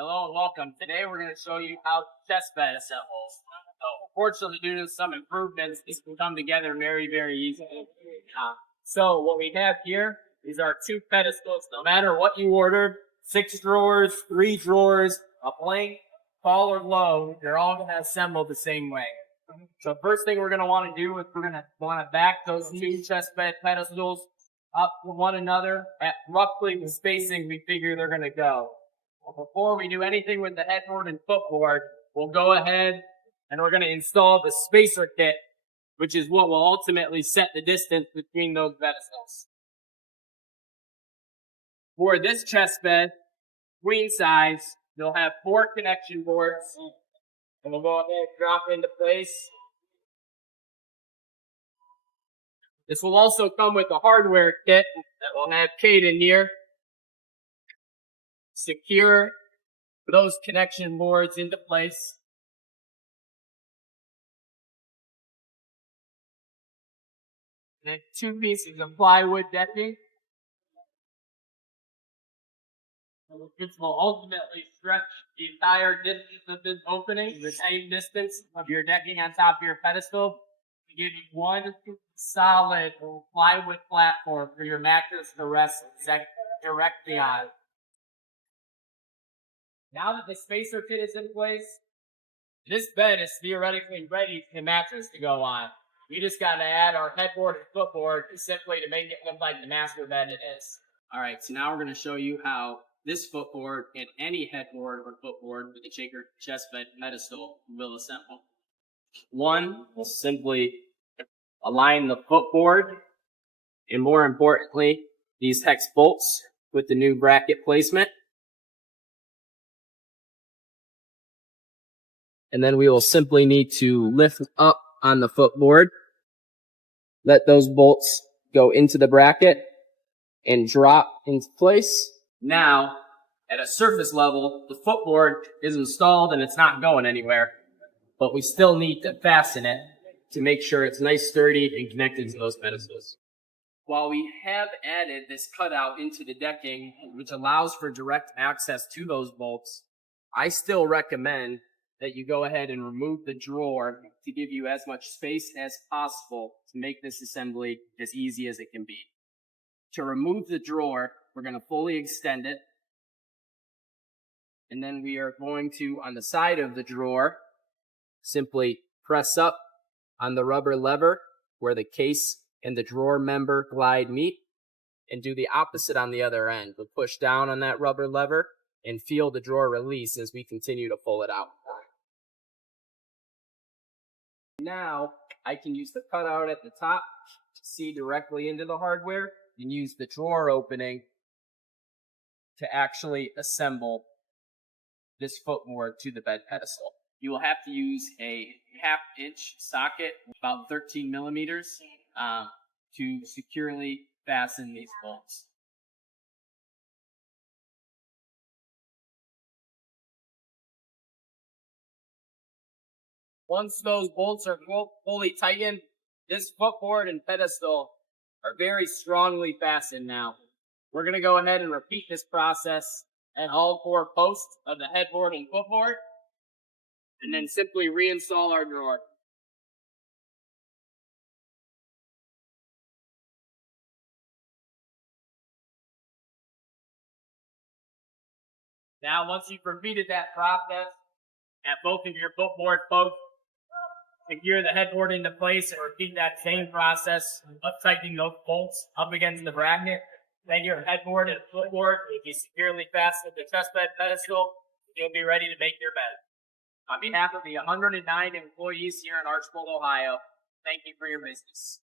Hello and welcome. Today we're going to show you how chest bed assembles. Fortunately, due to some improvements, this can come together very easily. So what we have here is our two pedestals. No matter what you ordered, 6 drawers, 3 drawers, a blank, tall or low, they're all going to assemble the same way. So first thing we're going to want to do is we're going to want to back those two chest bed pedestals up to one another at roughly the spacing we figure they're going to go. Before we do anything with the headboard and footboard, we'll go ahead and we're going to install the spacer kit, which is what will ultimately set the distance between those pedestals. For this chest bed, queen size, you'll have 4 connection boards, and we'll go ahead and drop into place. This will also come with a hardware kit that will have Kate in here. Secure those connection boards into place. And 2 pieces of plywood decking. This will ultimately stretch the entire distance of this opening, the same distance of your decking on top of your pedestal, to give you one solid plywood platform for your mattress to rest directly on. Now that the spacer kit is in place, this bed is theoretically ready for the mattress to go on. We just got to add our headboard and footboard simply to make it look like the master bed it is. Alright, so now we're going to show you how this footboard and any headboard or footboard with a shaker chest bed pedestal will assemble. One, we'll simply align the footboard, and more importantly, these hex bolts with the new bracket placement. And then we will simply need to lift up on the footboard, let those bolts go into the bracket, and drop into place. Now, at a surface level, the footboard is installed and it's not going anywhere, but we still need to fasten it to make sure it's nice, sturdy, and connected to those pedestals. While we have added this cutout into the decking, which allows for direct access to those bolts, I still recommend that you go ahead and remove the drawer to give you as much space as possible to make this assembly as easy as it can be. To remove the drawer, we're going to fully extend it. And then we are going to, on the side of the drawer, simply press up on the rubber lever where the case and the drawer member glide meet, and do the opposite on the other end. We'll push down on that rubber lever and feel the drawer release as we continue to pull it out. Now, I can use the cutout at the top to see directly into the hardware and use the drawer opening to actually assemble this footboard to the bed pedestal. You will have to use a 1/2 inch socket, about 13 millimeters, to securely fasten these bolts. Once those bolts are fully tightened, this footboard and pedestal are very strongly fastened now. We're going to go ahead and repeat this process at all 4 posts of the headboard and footboard, and then simply reinstall our drawer. Now, once you've repeated that process at both of your footboard posts, secure the headboard into place and repeat that same process of tightening those bolts up against the bracket. Then your headboard and footboard will be securely fastened to the chest bed pedestal. You'll be ready to make your bed. On behalf of the 109 employees here in Archbold, Ohio, thank you for your business.